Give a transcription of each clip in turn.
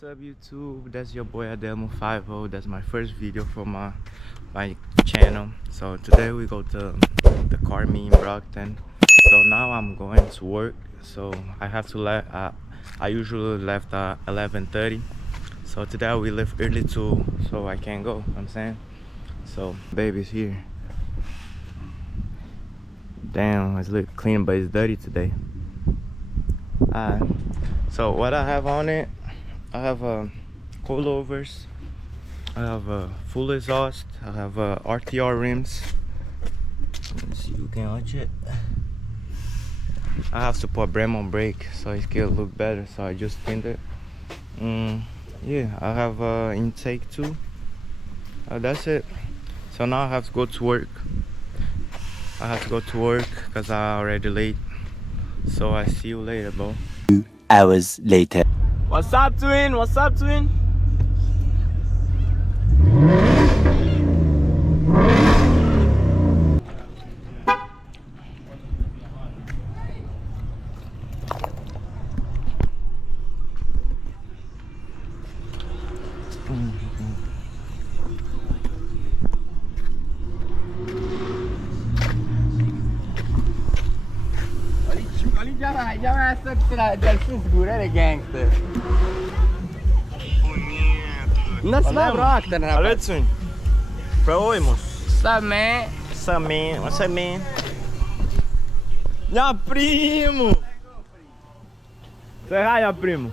What's up YouTube? That's your boy Adelmo50. That's my first video for my channel. So today we go to the car meet in Brockton. So now I'm going to work. So I have to I usually left at 11:30. So today we leave early too, so I can't go, you know what I'm saying? So baby's here. Damn, it's look clean but it's dirty today. So what I have on it, I have coilovers, I have a full exhaust, I have RTR rims. Let me see, you can watch it. I have support Brembo brake, so it can look better, so I just pinned it. Yeah, I have intake too. That's it. So now I have to go to work. I have to go to work because I'm already late. So I see you later, bro. 2 hours later. What's up, twin? What's up, twin? Ya me hace del figura de gangster. Nasıl bıraktın ha? Alô, twin. Pra oi, moço. Samé. Samé, what's up, man? Minha primo! Você raia, primo?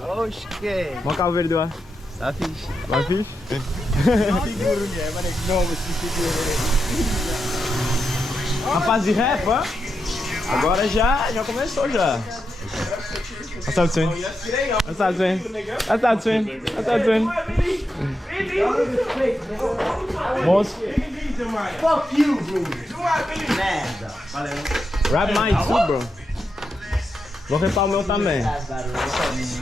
Oxe, que? Uma caveira do ar. Tá fixe. Vai, fixe? Figura, né? Mas não, esse figura. Rapaz de rap, ó. Agora já começou já. What's up, twin? What's up, twin? What's up, twin? What's up, twin? Moço. Fuck you, bro. Merda. Valeu. Rap mine too, bro. Vou repar o meu também.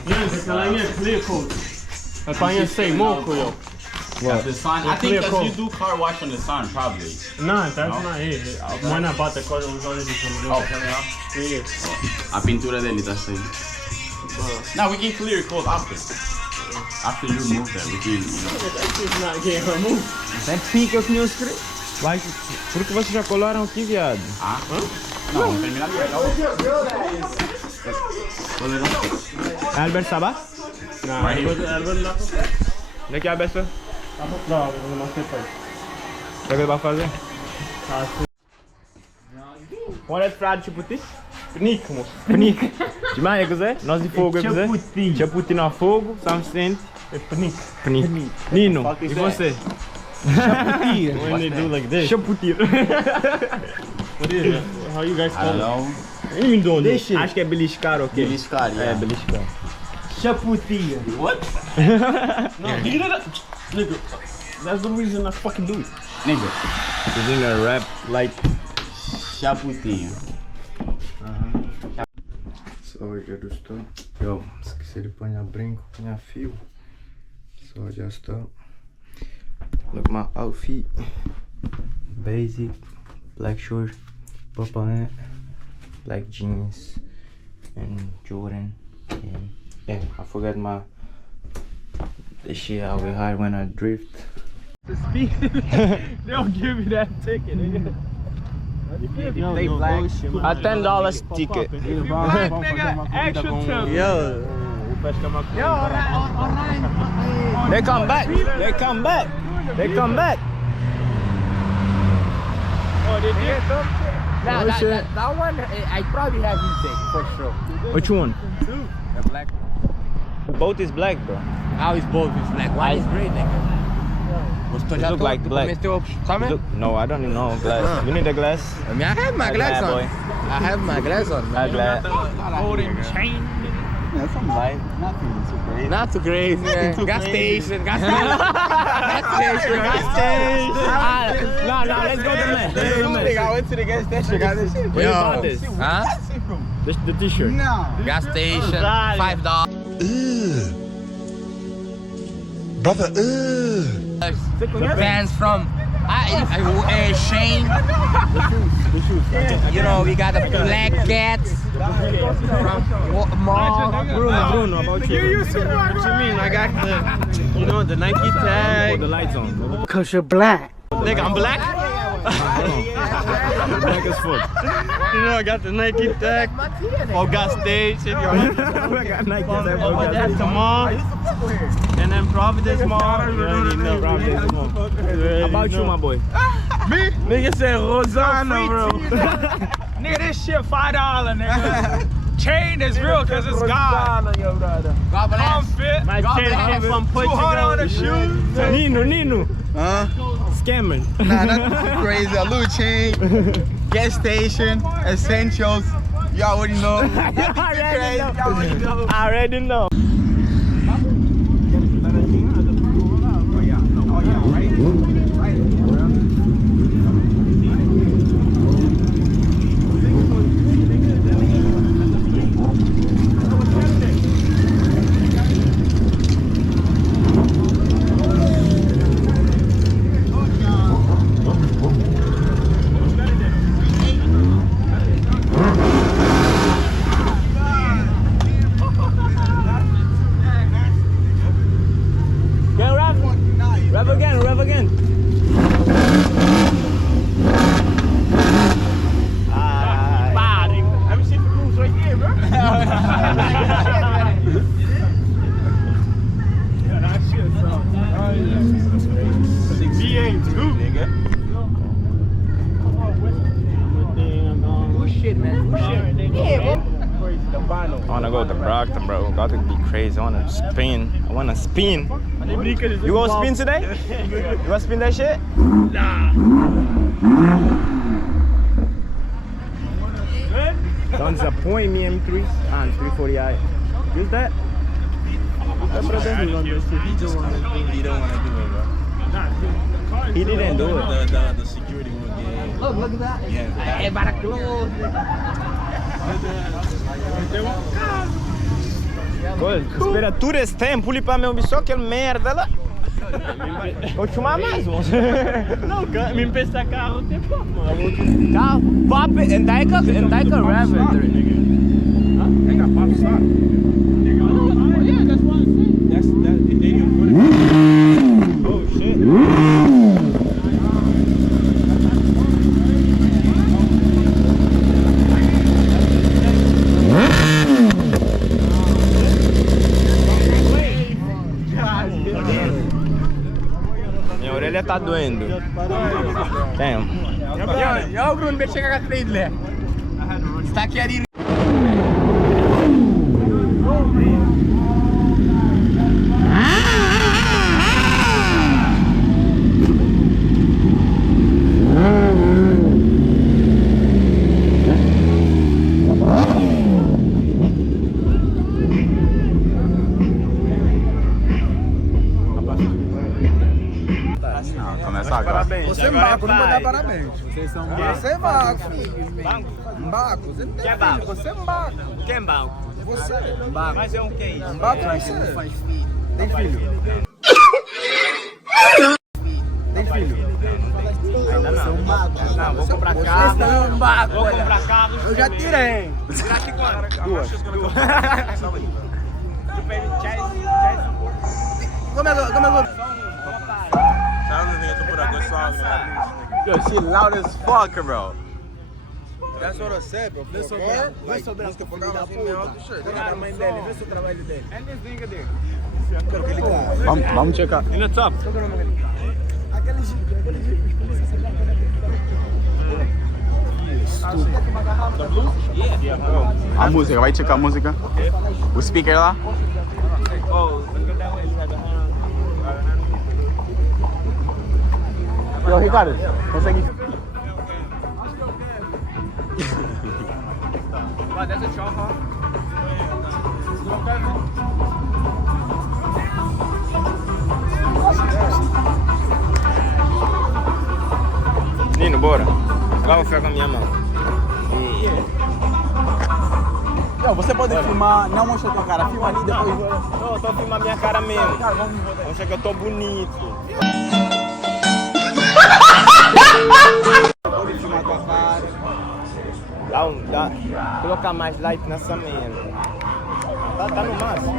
Yes, ela é clear coat. I can't say more coat. What? The sun. I think because you do car wash on the sun, probably. No, that's not it. When I bought the car, it was already from Oh, there. yeah. A pintura dele tá saindo. Now we can clear it coat after. After you remove that, we can. It's not getting removed. Tem pica que nem Vai, por que vocês já colaram aqui, viado? Ah? Não, vamos terminar de pegar o. Albert Sabah? Nah, Right here. Onde é que é a Albert? No, no más que pues. O que ele vai fazer? Olha esse frado tipo ti? Pnic, moço. Pnic. Demais, é que é? Nós de fogo, é que é? Chaputin. Chaputin a fogo, Samsung. É pnic. Pnic. Nino, Fuck is e that? você? When they do like this. Chaputir. What is it? How you guys I call don't it? know. You doing this? Acho que é beliscar, ok? Beliscar, É, yeah. beliscar. Chaputia. What? No, get it up. Nigga, that's the reason I fucking do it. Nigga. She's in a rap like... Chaputinho. So I just yo, esqueci de pôr brinco, minha fio. So I just look my outfit. Basic, black shirt, purple hat, black jeans, and Jordan. And yeah, I forgot the shit I will hide when I drift. The speed, they don't give me that ticket. They black. A $10 ticket. If you black, nigga, extra tip. Yo. They come back. They come back. They come back. Oh, they did? Nah, Oh, shit. that one, I probably have intake for sure. Which one? The black. The boat is black, bro. How is both is black? One is gray, nigga. Gostou It look like black. Comment? No, I don't need no glass. You need a glass? I mean, I have my glass on. boy. I have my glass on. A glass. Golden chain. Yeah, some light. Nothing too crazy. Not too crazy, man. Gas station, gas station. Gas station. No, let's go to the man. Let's go to the man. I went to the gas station, got this shit. Where you bought this? Huh? The t-shirt. Gas station, $5. Brother, Fans from Shane. You know, we got the Black Cats from Mall. Bruno, about you. What you mean? I got the, you know, the Nike tag. The lights on. Cause you're black. Nigga, I'm black. Black as fuck. You know, I got the Nike tag. August Stage. I got Nike tag. August Mall. And then Providence Mall. Providence Mall. How about you, my boy? Me? Nigga said Rosanna, bro. Nigga, this shit $5, nigga. Chain is real because it's God. God bless. I'm fit. My chain came from Portugal. $200 on the shoes. Nino. Huh? Scamming. Nah, nothing too crazy. A little chain, gas station, essentials. You already know. I already know. Rev again. Let me see if it moves right here, bro. That shit, so. V8, nigga. Good shit, man. Good shit. Yeah, bro. I wanna go to Brockton, bro. Got to be crazy. I wanna spin. You gonna spin today? You gonna spin that shit? Nah. Don't disappoint me, M3 and 340i. Use that? He don't want to do it, bro. He didn't do it. The security will get. Look at that. Yeah. Hey, para close. Espera todo esse tempo ali para me só aquele merda lá. Vou te chamar mais, moço. Não, me empresta carro tem pouco, mano. Carro, pop, and Dyka Raven. Ain't got pop stop. Yeah, that's what I'm saying. They didn't put it. Oh shit. Minha orelha tá doendo. Damn. Yo, Bruno, deixa eu chegar com a trade, né? Está aqui ali. Começa agora. Você Mbaco, não vou dar parabéns. Vocês são Você é Mbaco. Mbaco, você não tem filho, você é Mbaco. Quem é Mbaco? Você. Mas é um que isso? Mbaco é você. Tem filho? Tem filho? Ainda não. Não, vou comprar carro. Vou comprar carro. Eu já tirei. Tirar aqui quanto? Duas. Como é Yo, she loud as fuck, bro. That's what I said, bro. Vê sobre a música filho da puta. A mãe dele, vê se o trabalho dele. Quero que ele tá. Vamos checar. In the top. Aquele Jeep, A música, vai checar a música. O speaker lá. Yo, Ricardo, consegue. Nino, bora. Lá vou ficar com a minha mão. Não, você pode filmar, não mostra tua cara, filma ali depois. Não, eu tô filmando minha cara mesmo. Mostra que eu tô bonito. Pode filmar tua cara. Colocar mais light nessa merda. Tá no máximo.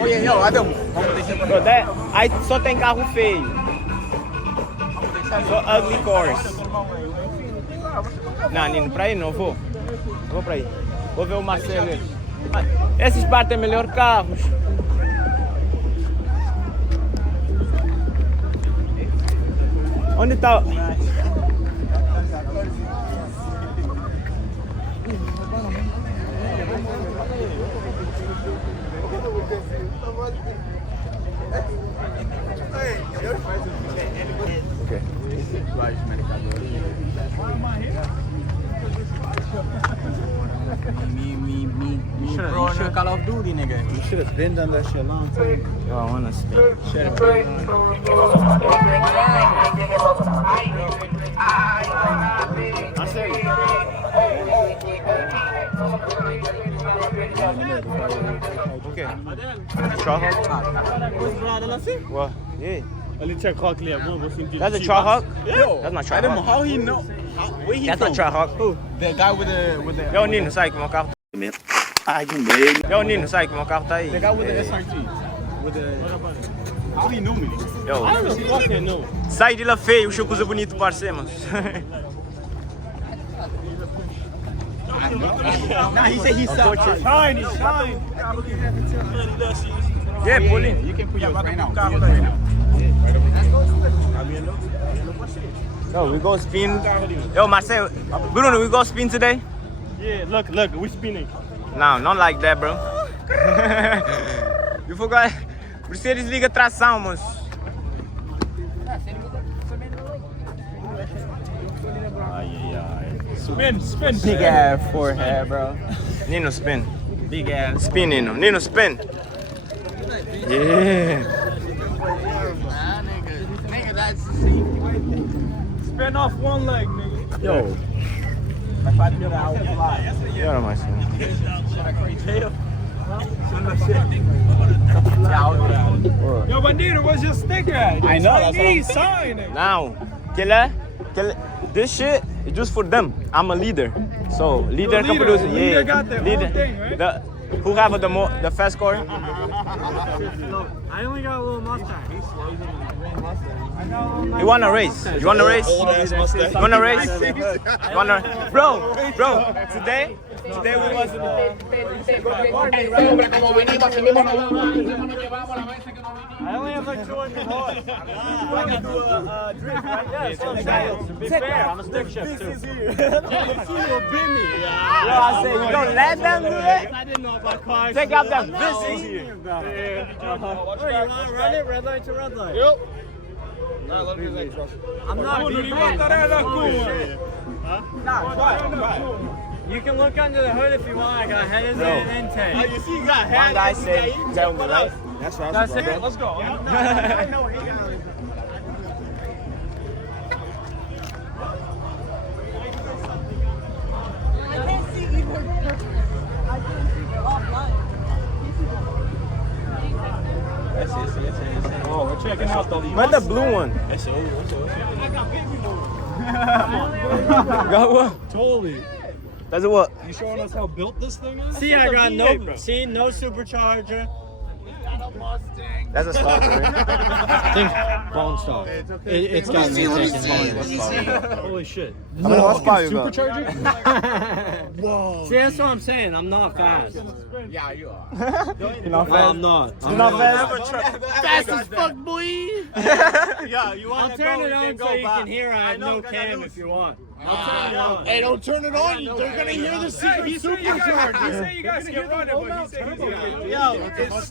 Oi, eu, Adam. Vamos descer pra Aí só tem carro feio. Só ugly cars. Não, Nino, pra aí não vou. Não vou pra aí. Vou ver o Marcelo. Esses bar têm melhor carros. Onde tá? You should Call of Duty, nigga. You should have been done that shit a long time. Yo, I wanna spin. Okay. What? Yeah. Ali tinha coque ali, vou sentir. That's a Trahawk? Yo, That's not Adam, Trahawk. how he know? Where he That's from? not Trahawk. The guy with the. Yo, Nino, sai que meu carro. Ai, que meio. Yo, Nino, sai que meu carro tá aí. The guy with the SRT. With the. How he knew me? Yo, I don't fucking know. Sai de lá feio, o Chico usa bonito para ser, mano. Nah, he said he's Shine. Yeah, pull in. You can put your right now. Yo, we go spin. Yo, Marcel. Bruno, we go spin today? Yeah, look, we spinning. No, not like that, bro. You forgot. Você desliga a tração, moço. Spin. Big ass forehead, bro. Nino, spin. Big ass. Spin, Nino. Nino, spin. Yeah. Spin off one leg, nigga. Yo. You're my son. Yo, but Nina, where's your sticker at? I know, that's what I'm Chinese sign it. Now, this shit is just for them. I'm a leader. So, leader can produce it. Leader Yeah. got the whole thing, right? Who have the fast car? I only got a little Mustang. You wanna race? You wanna race? You wanna race? You wanna? Bro, today we was in the... I only have like 200 horse. I can do a drift, right? Yeah, so to be fair, I'm a stick shift too. Yo, I said, you gonna let them do it? I didn't know about cars. Take out that pussy. You want to run it? Red light to red light. Yep. I'm not You can look under the hood if you want. I got headers and intake. Oh, you see, you got One guy said, tell me, right? That's right. That's it. Let's go. Oh, we're checking out the Where's the blue one? Got what? Totally. That's what? You showing us how built this thing is? See, I got no supercharger. That's a stocker, right? Bone stock. It's got me taking Holy shit. How many horsepower you got? Supercharger? See, that's what I'm saying. I'm not fast. Yeah, you are. You're not No, fast? I'm not. You're not fast? Fast as fuck, boy. Yeah, you I'll want to turn go, it on go so you back. can hear I have no cam if you want. I'll turn it on. Hey, don't turn it on. They're gonna hear the secret He said supercharger. you guys can run it, but he said he's gonna Yo, it's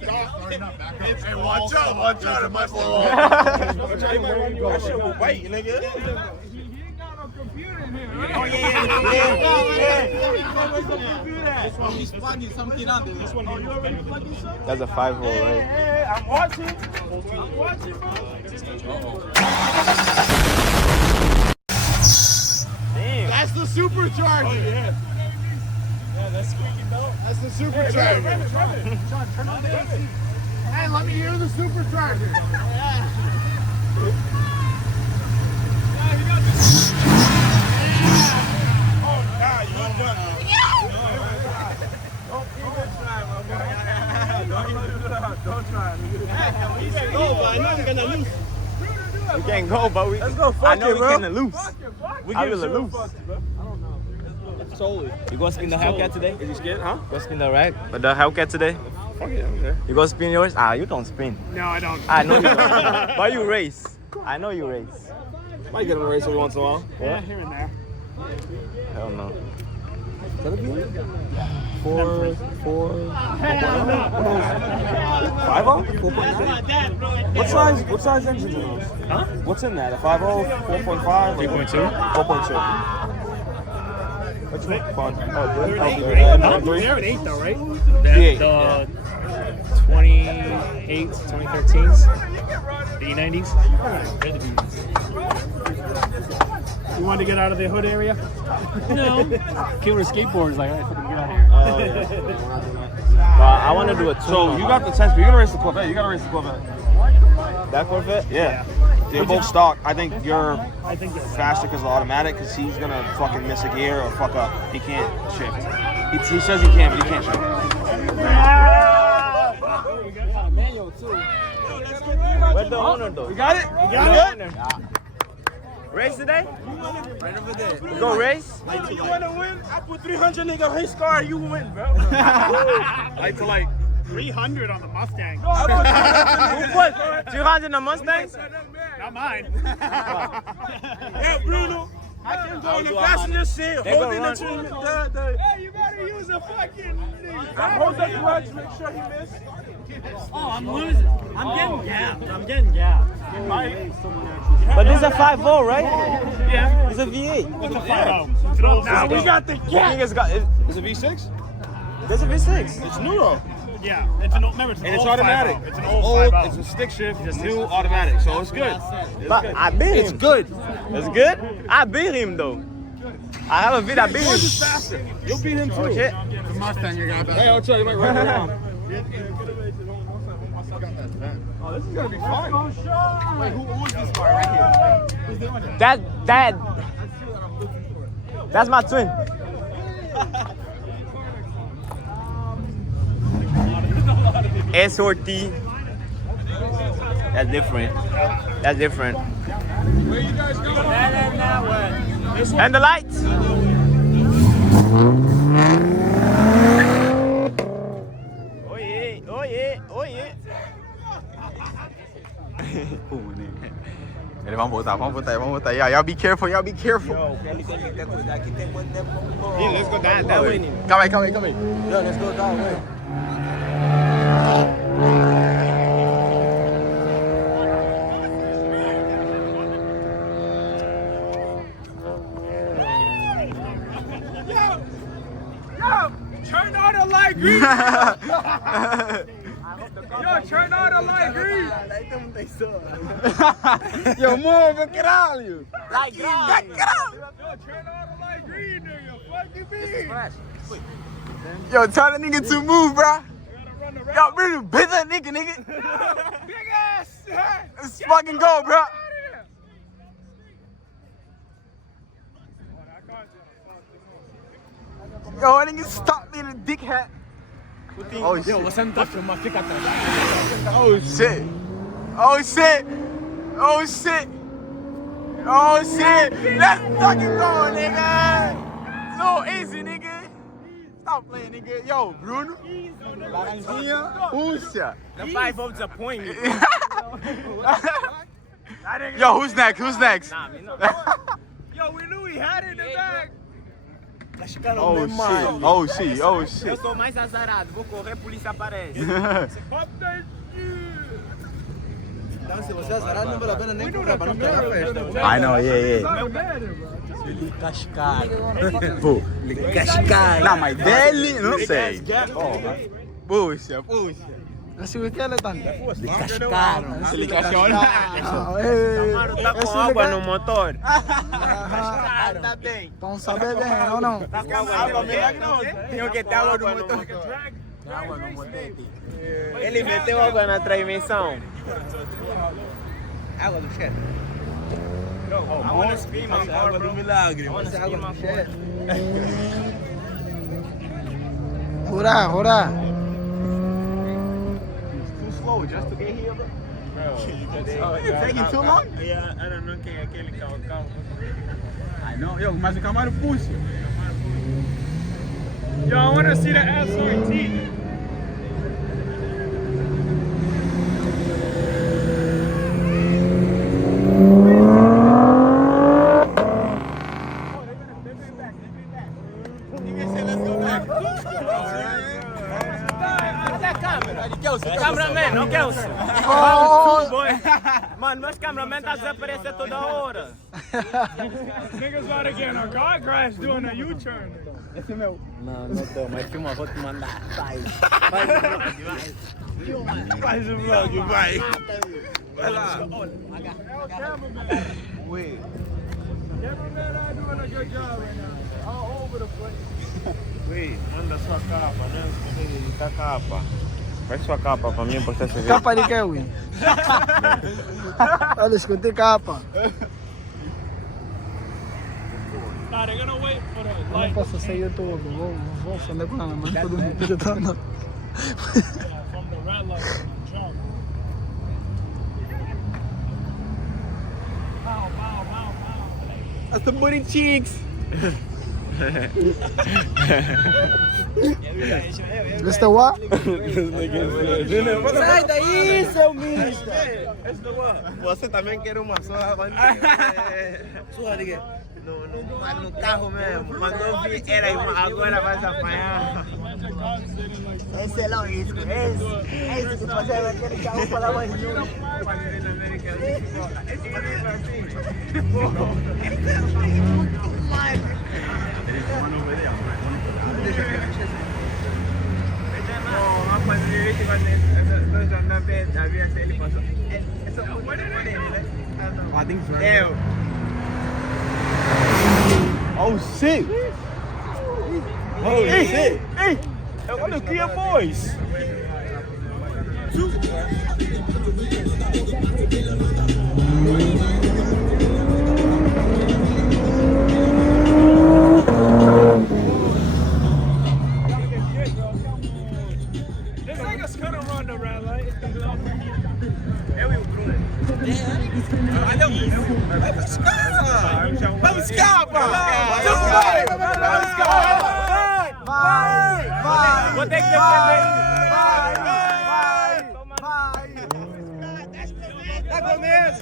hey, watch out, it might blow off. That shit will wait, nigga. He ain't got no computer in here, right? Oh, yeah. This one, he's finding something under. This one, you already plugged this up? That's a 5-hole, right? Hey, I'm watching, bro. Damn. That's the supercharger. That's squeaky belt. That's the supercharger. John, turn on the AC. Hey, let me hear the supercharger. Don't try. We can go, but I know we're gonna lose. We can't go, but we. Let's go. Fuck I know it, we bro. can lose. We I can will lose. Solely. You gonna spin the Hellcat today? Is you scared, huh? You gonna spin the rag? But the Hellcat today? Fuck it, I'm there. You gonna spin yours? Ah, you don't spin. No, I don't. I know you don't. But you race. I know you race. Might get in a race every once in a while. Yeah, here and there. Hell no. Four. 5.0? What size engines are those? Huh? What's in that? A 5.0, 4.5? 3.2. 4.2. Which one? Fun. Oh, good. No, they're an 8 though, right? V8. The 28, 2013s, the E90s. They're the V's. You wanted to get out of the hood area? No. Killer skateboarders like, all right, fucking get out of here. I want to do a two. So you got the 10 speed. You're gonna race the Corvette. You gotta race the Corvette. that Corvette? Yeah. They're both stock. I think you're I think they're faster because of automatic, because he's gonna fucking miss a gear or fuck up. He can't shift. He says he can, but he can't shift. Manual too. Where's the owner though? You got it? You got it? Race today? Right over there. You go race? You wanna win? I put 300 nigga race car, you win, bro. like to like 300 on the Mustang. Who put 200 on the Mustang? Not mine. Yeah, Bruno. I can go in the passenger seat, holding the treatment. Hey, you gotta use a fucking thing. Hold that clutch, make sure he missed. Oh, I'm losing. I'm getting gapped. But this is a 5.0, right? Yeah. It's a V8. It's a 5.0. It's an old Now we system. got the gap. It's got, Is it V6? there's a V6. It's new though. Yeah. It's an old, remember, it's an And it's old automatic. 5.0. It's an old 5.0. It's a stick shift. It's new automatic, so it's good. But I beat him. It's good. It's good? I beat him though. I have a vid, I beat Yours is him. faster. You'll beat him too. Oh shit. The Mustang you got. Hey, I'll tell you, you might run around. Oh, this is gonna be fun. Wait, who is this guy right here? That's my twin. S or T. That's different. That's different. Where you guys going? And the lights. Oh yeah, oh yeah, oh yeah. Vamos voltar. Y'all be careful, y'all be careful. Yeah, let's go that way. Calma aí. Yeah, let's go that way. Turn on the light green. Yo, turn on the light green. Yo, move, caralho. Like Yo, turn on the light green, nigga. Fucking me. Yo, tell that nigga to move, bro. Yo, really big that nigga. Big ass. Let's fucking go, bro. Yo, that nigga stop being a dickhead. Oh shit. Yo, você não tá filmando? Fica atrás. Oh shit. Oh shit. Oh shit. Oh shit. Let's fucking go, nigga. So easy, nigga. Stop playing, nigga. Yo, Bruno. Laranjinha. Puxa. The 5 disappointed. Yo, who's next? Who's next? Nah, me no. Yo, we knew he had it in the bag. Oh shit. Oh shit. Oh Eu shit. sou mais azarado, vou correr, a polícia aparece. Então, se você é azarado, não vale a pena nem comprar pra não pegar a festa. I know, yeah. Pô, não, mas dele, não sei. Puxa. Assim, o que é, Letan? Se liga, chora. Tá com água no motor. Tá bem. Então sabe bem, ou não? Tem que ter água no motor. Ele meteu água na transmissão. Água do chefe. Água do milagre. Água do chefe. Hurrah, hurrah. Too slow just to get here, bro. It's taking too long? Yeah, I don't know quem é aquele carro. I know, yo, mas o Camaro puxa. Yo, I want to see the SRT. Cameraman, não quer Mano, meus cameraman tá desaparecendo toda hora. Niggas about to get in a car crash doing a U-turn. Esse é meu. Não tô, mas filma, vou te mandar. Sai. Faz o vlog, vai. Vai lá. Wait. Cameraman are doing a good job right now. All over the place. Wait, manda sua capa, né? Tá capa. Faz sua capa pra mim, postar esse vídeo. Capa de quê, Win? Olha, escutei capa. Eu não posso sair todo. Vou fazer com ela, mas todo mundo já tá andando. That's the booty cheeks. Mr. What? Sai daí, seu misto! Você também quer uma sua? Sua de quê? No carro mesmo. Mandou vir, era agora vai se apanhar. Esse é lógico. Esse que fazer aquele carro para mais junto. Oh shit! Holy shit! Hey! Olha aqui, boys! This nigga's gonna run the red light. Vamos escapa! Vai! Vou ter que defender. Tá com medo!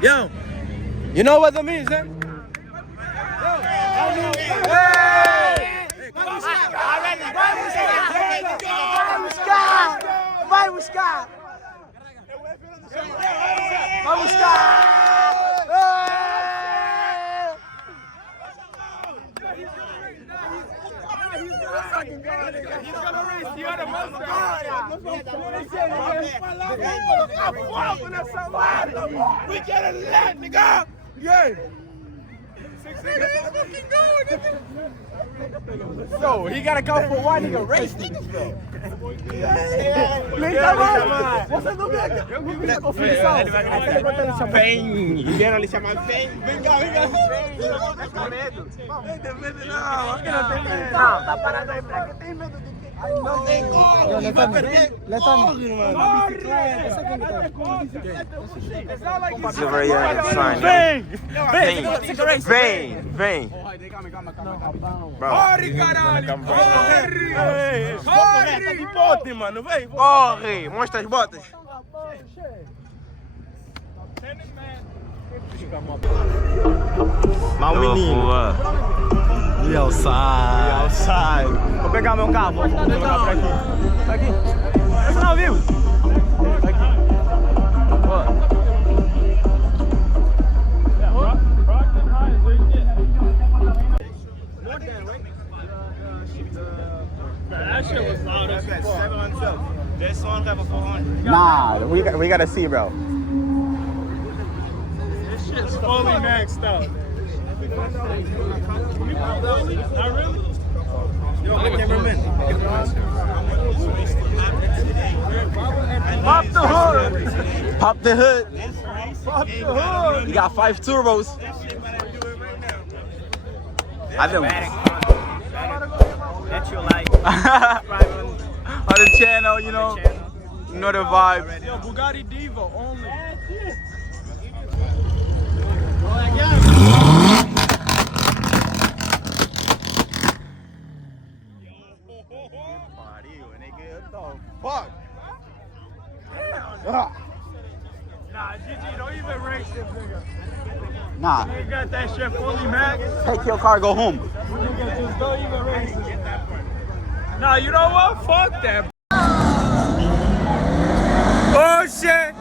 Yo, you know what that means, eh? Vai buscar! Vai buscar! We gotta let nigga! Yeah! So he gotta go for one nigga race niggas, bro. Você não vê a confusão? Vem! Vieram ali chamar vem! Vem cá, vem cá! Tá com medo? Não tem medo não! Aqui não tem medo! Não, tá parado aí pra que tem medo de quê? Não tem como! Letane, Silver here, fine. Vem! Corre, caralho! Corre! Corre! De bote, mano! Vem! Corre! Mostra as botas! Mal menino! E sai! Vou pegar meu carro, vou colocar por aqui. Tá aqui! Você não viu? Tá aqui. That shit was loud as fuck. 712. This one have a 400. Nah, we gotta see, bro. This shit's fully maxed out. Not really? Yo, cameraman. Pop the hood! Pop the hood. Pop the hood! We got 5 turbos. I think That you like. on the channel, you know the vibe. Yo, Bugatti Diva only. Fuck. Nah, GG, don't even race this nigga. Nah, You got that shit fully maxed. take your car, go home. Nigga, just don't even race it. Nah, you know what? Fuck that. Oh shit!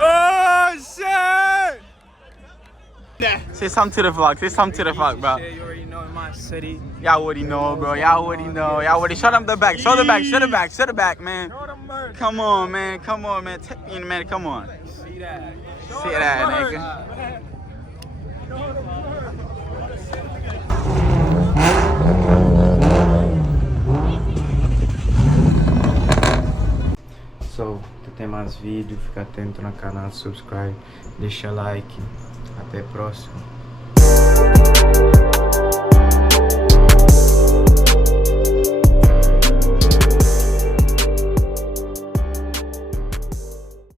Oh shit! Say something to the vlog. Say something to the vlog, bro. You already know in my city. Y'all already know, bro. Y'all already know. Y'all already. Show them the back. Show the back. Show the back. Show the back, man. Come on, man. Come on, man. Take me in, man. Come on. See that? See that, nigga. So, tem mais vídeo, fica atento no canal, subscribe, deixa like. Até a próxima.